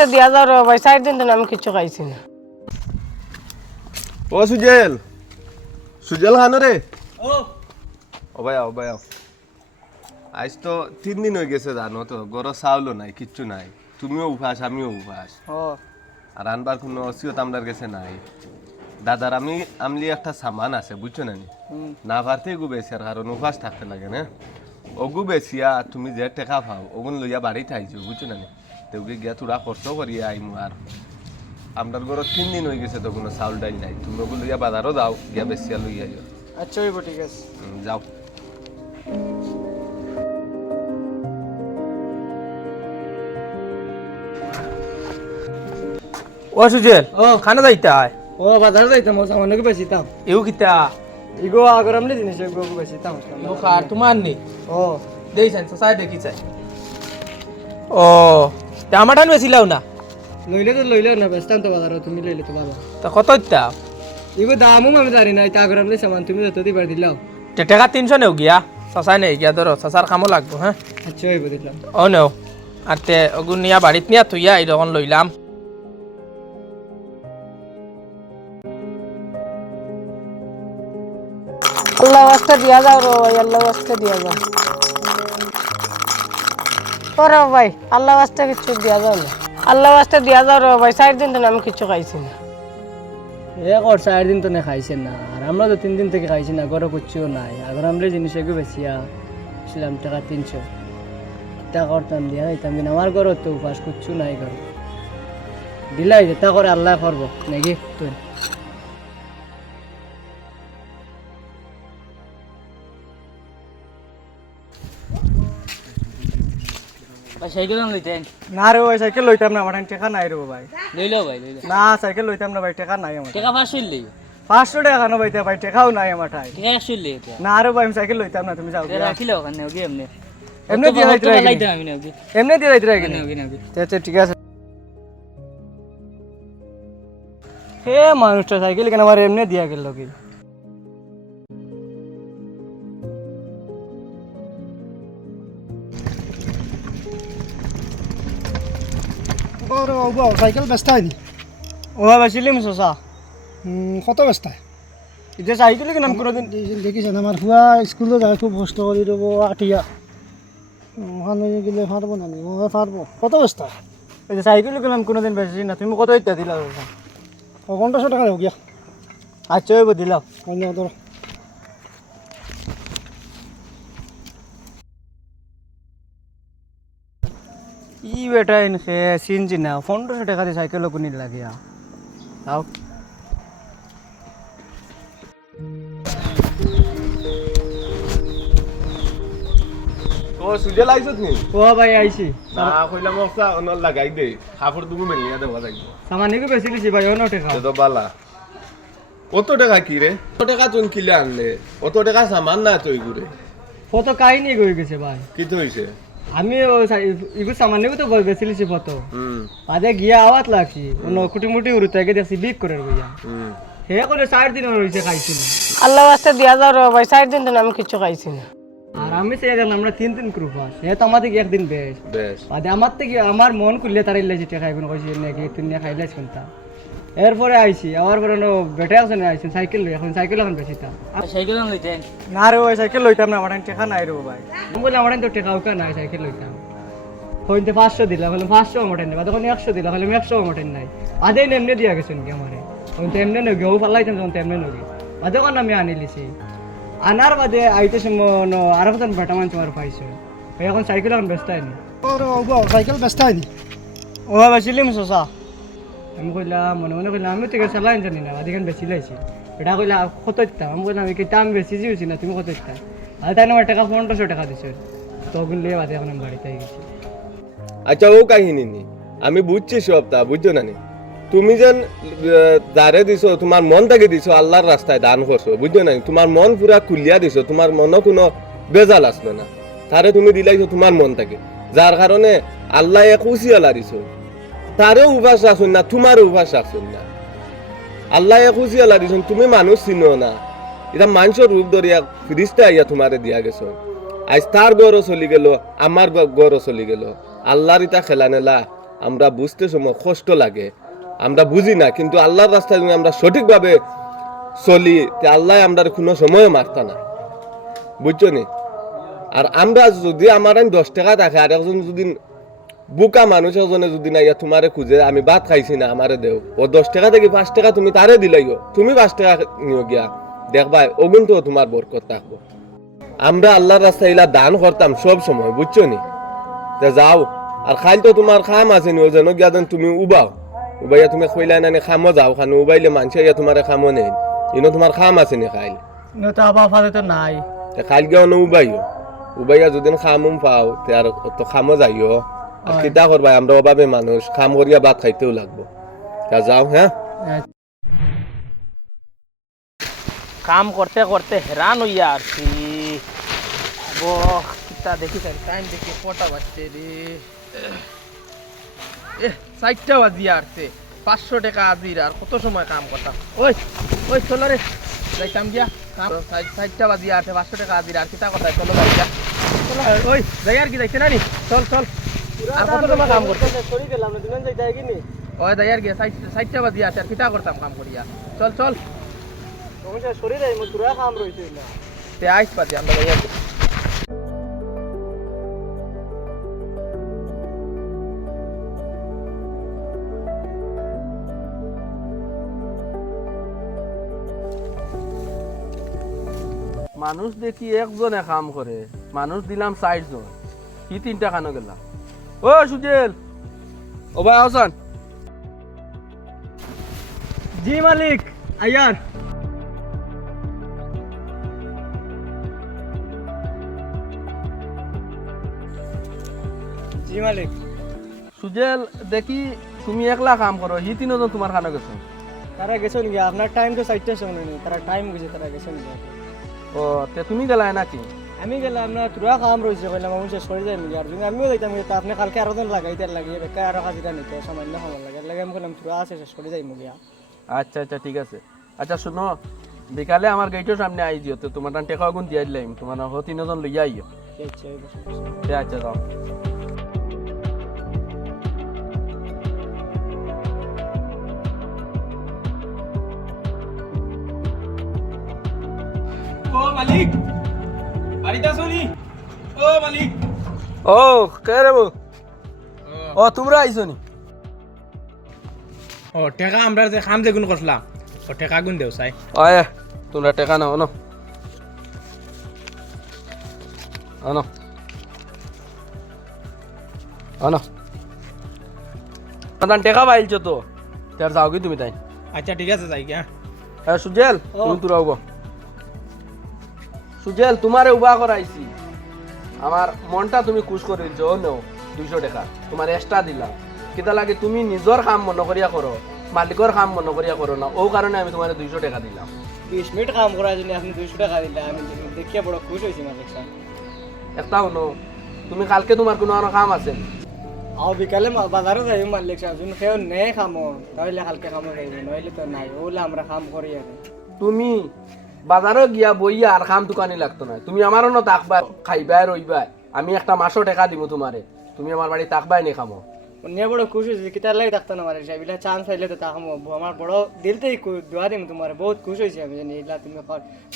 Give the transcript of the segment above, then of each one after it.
আসতে দিয়া যাও রে ভাই, 4 দিন ধরে আমি কিছু খাইছি না। ও সুজেল, সুজেল খানো রে। ও ভাই আও, ভাই আও। আজ তো 3 দিন হয়ে গেছে, জানো তো, গরো চাউলও নাই, কিচ্ছু নাই। তুমিও উপাস, আমিও উপাস। আর আনবার কোনো অসিয়ত আমরার কাছে নাই। দাদার আমলি একটা সামান আছে, বুঝছো না? না পারতেই গুবেছি, আর কারণ উপাস থাকতে লাগে না। ওগু বেছিয়া তুমি যে টেকা পাও, ওগুন লইয়া বাড়িতে আইছো, বুঝছো না? তেউকে গিয়া তোরা কষ্ট করিয়া আইমু। আর আমরার ঘর 3 দিন হয়ে গেছে, তো কোনো চাউল ডাইল নাই। তুমি ওগুলো লইয়া বাজারও যাও, গিয়া বেছিয়া লইয়া যাও। আচ্ছা হইব, ঠিক আছে। যাও। ও সুজেল, খানা যাইতা হয়? ও বাজারে যাইতাম, ও সামান্যকে বেচিতাম। এও কিতা ইগো আগর আমলে জিনিস এগুলো বেচিতাম। ও খার তোমার নি? ও দেই চাই চাই দেখি চাই। ও আমার ঠান বেছিলাও না? লইলে না, বেচতাম তো বাজারে, তুমি লইলে তো ভালো। তা কত ইতা? ইগো দামও আমি জানি না, এটা আগর আমলে সামান তুমি যত দিবার দিলাও। টাকা 300 নেও গিয়া, চাচাই নেই গিয়া, ধরো চাচার কামও লাগবো। হ্যাঁ আচ্ছা হইব, দিলাম। ও নেও। আর তে ওগুন নিয়া বাড়িত নিয়া থইয়া এইরকম লইলাম। আল্লাহ আসতে দিয়া যাও রে ভাই, আল্লাহ আসতে দিয়া যাও। ওরে ভাই, আল্লাহ আসতে কিছু দিয়া যাও না। আল্লাহ আসতে দিয়া যাও রে ভাই, 4 দিন ধরে আমি কিছু খাইছি না। এ কর 4 দিন তো না খাইছেন না, আর আমরা তো 3 দিন থেকে খাইছি না, ঘরে কুচ্ছিও নাই। আগর আমলে জিনিস এগুলো বেচিয়া ছিলাম টাকা 300 টাকা করতাম দিয়া খাইতাম, কিন্তু আমার ঘরে তো উপাস কুচ্ছু নাই। ঘরে দিলাই যেটা করে আল্লাহ করবো নাকি তুই। সাইকেল লইতেন? না রে ভাই, সাইকেল লইতাম না, আমার টাকা নাই রে ভাই। লইলো ভাই, লইলো। না সাইকেল লইতাম না ভাই, টাকা নাই আমার। টাকা 500 লই। 500 টাকা কেন ভাই? ভাই টাকাও নাই আমার ঠাই। টাকা 100 লই এটা। না রে ভাই, আমি সাইকেল লইতাম না, তুমি যাও। রাখিলো ওখানে ওকে এমনি। এমনি দিয়ে যাইতে রাখি। লাইতাম আমি না ওকে। এমনি দিয়ে যাইতে রাখি। ওকে না ওকে। আচ্ছা ঠিক আছে। হে মানুষটা সাইকেল কেন আমার এমনি দিয়া গেল কি? সাইকেল বেচতা হয়নি? ও বেচিলিম শশা। কত বেচতা? এতিয়া সাইকেল কেন কোনোদিন দেখিছেন আমার হুয়া স্কুলে যায়, খুব কষ্ট করে দেবো আটিয়া ওখানে গেলে পারবো না, পারবো। কত বেচতা? এটা সাইকেল কেন কোনোদিন বেচি না, তুমি কত ইত্যা দিলা? 50 টাকা হোক গিয়া। আচ্ছা হইব, দিলাও। অন্য ধর ই বেটা ইনকে চিনছি না, 1500 টাকা দিয়ে সাইকেল কোনি লাগিয়া তাও। ও সুজেল আইছত নি? ও ভাই আইছি। না কইলাম ওসা অনল লাগাই দে, খাফর দুগু মেলিয়া দেওয়া যাইব। সামান্যকে বেশি লিছি ভাই, অন্য টাকা। তো বালা কত টাকা কি রে? কত টাকা চুন কিলে আনলে? কত টাকা সামান না তুই ঘুরে? কত কাহিনী হয়ে গেছে ভাই। কি তো হইছে? আমি ইগু সামান্যকে তো বেশি লিছি কত। হুম আদে গিয়া আওয়াত লাগছি, অন্য কুটি মুটি উড়তে দেখছি বিক করে গিয়া। হুম হে করে 4 দিন হইছে খাইছি না। আল্লাহ আসতে দিয়া যাও রে ভাই, 4 দিন ধরে আমি কিছু খাইছি না। আর আমি সে গেলাম, আমরা 3 দিন গ্রুপাস, হে তো আমাদের একদিন বেশ। বেশ আদে আমার থেকে আমার মন খুললে তার ইল্লে যেটা খাইবেন কইছি নাকি তুই নিয়ে খাইলে শুনতা। এরপরে আইছি, আবার পরে বেটে আছে না, আইছি সাইকেল লই, এখন সাইকেল এখন বেচিতাম। সাইকেল লইতেন? না রে ভাই, সাইকেল লইতাম না, আমার টাকা নাই রে ভাই। আমি বলে আমার তো টাকা উকা নাই, সাইকেল লইতাম। হইতে 500 দিলা, বলে 500 আমার নাই, বাদ কোন 100 দিলা, বলে 100 আমার নাই। আদে এমনি দিয়া গেছেন কি আমারে, হইতে এমনি নই গো পাল্লাইতাম, যখন এমনি নই আদে কোন আমি আনি লিছি। আনার বাদে আইতে সময় আরো কত বেটা মান তোমার পাইছো, এখন সাইকেল এখন বেচতাই নি। সাইকেল বেচতা হয়নি? ও বেচিলিম শশা। আমি কইলাম মনে মনে কইলাম আমি থেকে চালাই জানি না, আদিখান বেশি লাইছি। এটা কইলা কত ইত্যা, আমি কইলাম আমি কিতা আমি বেশি দিয়েছি না, তুমি কত ইত্যা? আর তাই আমার টাকা 1500 টাকা দিছে, তখন লিয়ে বাদে এখন আমি বাড়িতে গেছি। আচ্ছা ও কাহিনী নি, আমি বুঝছি সবটা, বুঝছো না নি? তুমি যেন দারে দিছো, তোমার মন থেকে দিছো, আল্লাহর রাস্তায় দান করছো, বুঝছো না? তোমার মন পুরা খুলিয়া দিছো, তোমার মনে কোনো বেজাল আসলো না, তারে তুমি দিলাইছো তোমার মন থেকে, যার কারণে আল্লাহ খুশি আলা দিছো। তারেও উপাস রাখুন না, তোমারও উপাস রাখুন না, আল্লাহ খুশি আলা দিছুন। তুমি মানুষ চিনো না, এটা মানুষের রূপ ধরিয়া ফিরিস্তা আইয়া তোমারে দিয়া গেছো। আজ তার গড়ও চলি গেল, আমার গড়ও চলি গেল। আল্লাহর ইটা খেলা নেলা আমরা বুঝতে সময় কষ্ট লাগে, আমরা বুঝি না, কিন্তু আল্লাহর রাস্তায় যদি আমরা সঠিকভাবে চলি তে আল্লাহ আমরা কোনো সময় মারতা না, বুঝছো নি? আর আমরা যদি আমার 10 টাকা থাকে আর একজন যদি বুকা মানুষ একজনে যদি না ইয়া তোমারে খুঁজে আমি ভাত খাইছি না আমারে দেও, ও 10 টাকা থেকে 5 টাকা তুমি তারে দিলাইও, তুমি 5 টাকা নিও গিয়া দেখবা ওগুন তো তোমার বরকত থাকবো। আমরা আল্লাহর রাস্তায় ইলা দান করতাম সব সময়, বুঝছো নি? তে যাও, আর খাইল তো তোমার খাম আছে নি, ও যেন গিয়া দেন তুমি উবাইয়া তুমি কইলাই না খামো যাও, খানো উবাইলে মানুষ ইয়া তোমার খামো নেই, ইনো তোমার খাম আছে নি খাইল তো আবার ফালে তো নাই। খাইল গিয়া উবাইয়া যদি খামুম পাও তে আর তো খামো যাইও। আর কিতা করবা, আমরা অভাবে মানুষ, খাম করিয়া ভাত খাইতেও লাগবো। তা যাও, হ্যাঁ। কাম করতে করতে হেরান হইয়া আসছি। কিতা দেখি টাইম দেখি কটা বাজছে রে, 4টা বাজিয়া আসছে। 500 টাকা আজির, আর কত সময় কাম করতাম। ওই ওই চলো রে যাইতাম গিয়া কাম। 4টা বাজিয়া আসছে, 500 টাকা আজির, আর কিতা কথা, চলো যাই গিয়া। ওই যাই আর কি যাইছে না নি, চল চল। আর কত সময় কাম করতে ওই যাই আর গিয়া 4টা বাজিয়া আসছে, আর কিতা করতাম কাম করিয়া। চল চল তে আইস পাতি আমরা যাই আর কি। মানুষ দেখি একজনে কাম করে, মানুষ দিলাম 4 জন, কি 3টা খানো গেলাম। ও সুজেল, ও ভাই আহসান। জি মালিক আয়ার। জি মালিক। সুজেল দেখি তুমি একলা কাম করো, হি 3 জন তোমার খানো গেছো। তারা গেছেন গিয়া, আপনার টাইম তো 4টার সময় নেই, তারা টাইম বুঝে তারা গেছেন গিয়া। ও তে তুমি গেলাই নাকি? আমি গেলাম না, তোরা কাম রয়েছে কইলাম আমি শেষ করে যাই মিলি। আর যদি আমিও যাইতাম তা আপনি কালকে আরো জন লাগাইতে লাগিয়ে বেকার আরো কাজিটা নিতে সামান্য সময় লাগে, লাগে আমি বললাম তোরা আছে শেষ করে যাই মিলি। আচ্ছা আচ্ছা ঠিক আছে। আচ্ছা শুনো, বিকালে আমার গেটের সামনে আই দিও, তো তোমার টেকা গুণ দিয়া দিলাম, তোমার 3 জন লইয়া আইও। আচ্ছা যাও। ও মালিক বাড়িতে আসনি? ও মালিক। ও কে রে বউ? ও তোমরা আইছো নি? ও টাকা আমরা যে খাম যে গুণ করলাম, ও টাকা গুণ দেও চাই। আয় তোমরা টেকা নাও না, আনো আনো। তোমার টেকা পাইছো তো, তার যাও কি তুমি তাই? আচ্ছা ঠিক আছে যাই গিয়া। সুজেল তুমি তোরা উবা। সুজেল তোমারে উবা করাইছি, আমার মনটা তুমি খুশ করে দিচ্ছ। নেও 200 টাকা তোমার এক্সট্রা দিলাম। কিতা লাগে তুমি নিজের কাম মনে করিয়া করো, মালিকের কাম মনে করিয়া করো না, ও কারণে আমি তোমার 200 টাকা দিলাম। 20 মিনিট কাম করার জন্য আপনি 200 টাকা দিলেন, আমি দেখিয়া বড় খুশি হয়েছি মালিক স্যার। একটা হলো তুমি কালকে তোমার কোনো আর কাম আছে? আও বিকালে বাজারে যাই মালিক স্যার, যদি কেউ নেই খামো তাহলে কালকে খামো যাইব, নইলে তো নাই। ওলে আমরা কাম করি আর তুমি বাজারে গিয়া বইয়া আর কাম দোকানি লাগতো না, তুমি আমারও না তাকবা খাইবাই রইবাই। আমি একটা মাসও টাকা দিব তোমারে, তুমি আমার বাড়ি তাকবাই নি খামো। নিয়ে বড় খুশি হয়েছি। কিতার লাগে থাকতো না মালিক সাহেব, চান্স পাইলে তো তাকামো। আমার বড় দিল থেকে দোয়া দিম তোমার, বহুত খুশি হয়েছি আমি জানি। এলা তুমি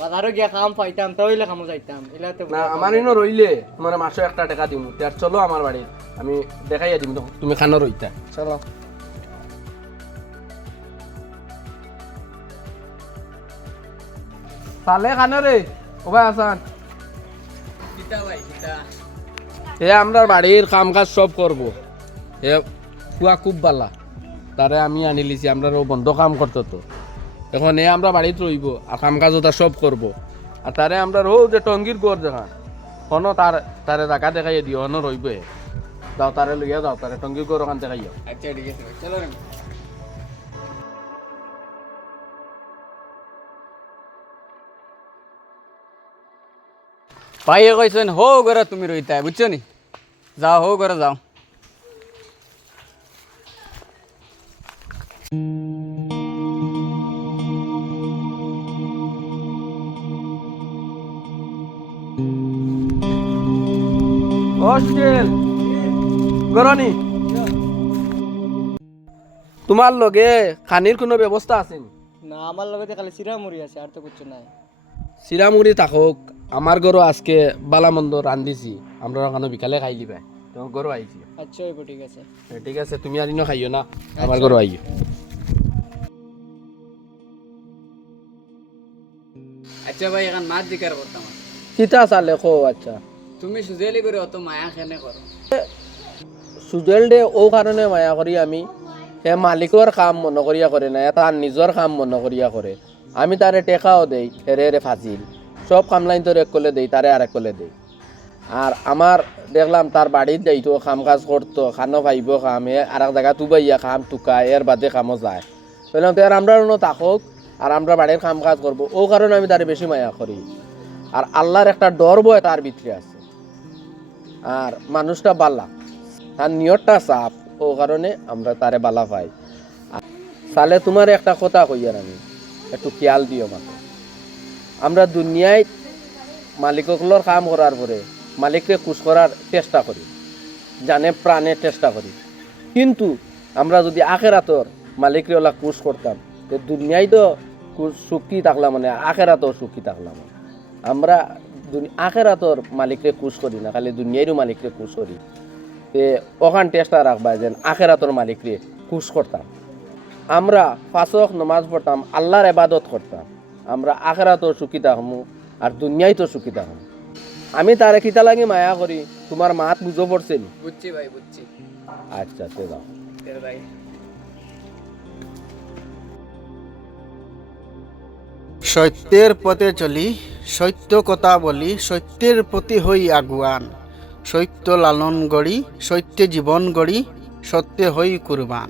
বাজারে গিয়া কাম পাইতাম তাহলে কামো যাইতাম। এলা তো না আমার ইনো রইলে তোমার মাসও একটা টাকা দিব। আর চলো আমার বাড়ি, আমি দেখাইয়া দিম তুমি খানো রইতা। চলো। তালে খানো রে ও ভাই আসান। কিতা ভাই কিতা? এ আমরা বাড়ির কাম কাজ সব করবো, এ খুয়া খুব বালা, তারে আমি আনি লিছি। আমরা বন্ধ কাম করতো তো, এখন এ আমরা বাড়িতে রইব আর কাম কাজ ওটা সব করবো। আর তারে আমরা যে টঙ্গির গড় দেখা হনো তারে জায়গা দেখাইয়া দিও, হনো রইব। যাও তারে লইয়া যাও, তারে টঙ্গির গড় ওখান দেখাইয়া। আচ্ছা ঠিক আছে চলো। পাইয়ে কইছেন হো করে তুমি রইতা, বুঝছো নি? যাও হো করে যাও। ও সুজেল গরনি তোমার লগে খানির কোনো ব্যবস্থা আছে নি? না আমার লগতে খালি চিরামুড়ি আছে আর তো কিছু নাই। চিরামুড়ি থাকক, আমার ঘরও আজকে বালামন্দ রান্ধিছি, আমরা ওখানে বিকালে খাই দিবা, তোমার ঘরও আইছি। আচ্ছা হইব, ঠিক আছে। ঠিক আছে, তুমি আর ইনো খাইও না, আমার ঘরও আইও। আচ্ছা ভাই এখন মাছ দিকার করতাম। কিতা চালে খো? আচ্ছা তুমি সুজেলি করে অত মায়া কেনে করো? সুজেল দে ও কারণে মায়া করি আমি, হে মালিকর কাম মনে করিয়া করে না, তার নিজর কাম মনে করিয়া করে। আমি তারে টেকাও দেই, হেরে হেরে ফাজিল সব কামলাইন তোর এক কলে দেই, তারে আর এক কলে দেই। আর আমার দেখলাম তার বাড়ির যাইতো, কাম কাজ করতো, খানো পাইব খাম, আর এক জায়গা তুবাইয়া খাম টুকায়, এর বাদে কামও যায়। বললাম তো আর আমরা থাকক আর আমরা বাড়ির কাম কাজ করবো, ও কারণে আমি তারে বেশি মায়া করি। আর আল্লাহর একটা ডর বয় তার ভিতরে আছে, আর মানুষটা বালা, তার নিয়তটা সাফ, ও কারণে আমরা তারে বালা পাই। সালে তোমার একটা কথা কইয়ার আমি, একটু খেয়াল দিও মাত্র। আমরা দুনিয়ায় মালিকগুলোর কাম করার পরে মালিককে খুশ করার চেষ্টা করি, জানে প্রাণে চেষ্টা করি, কিন্তু আমরা যদি আখেরাতর মালিকরে ওলা খুশ করতাম, তো দুনিয়ায় তো সুখী থাকলাম, মানে আখেরাতও সুখী থাকলাম। আমরা আখেরাতর মালিকরে খুশ করি না, খালি দুনিয়ারও মালিকরে খুশ করি। তে ওখান চেষ্টা রাখবা যে আখেরাতর মালিকরে খুশ করতাম। আমরা 5 ওয়াক্ত নামাজ পড়তাম, আল্লাহর ইবাদত করতাম, আমরা আখেরাতও সুখী থাকমু আর দুনিয়ায় তো সুখী থাকমু। আমি তারে কিতা লাগি মায়া করি, তোমার মাত বুঝো পড়ছে নি? বুঝছি ভাই, বুঝছি। আচ্ছা তে যাও। ভাই সত্যের পথে চলি, সত্য কথা বলি, সত্যের প্রতি হই আগুয়ান, সত্য লালন গড়ি, সত্যে জীবন গড়ি, সত্যে হই কুরবান।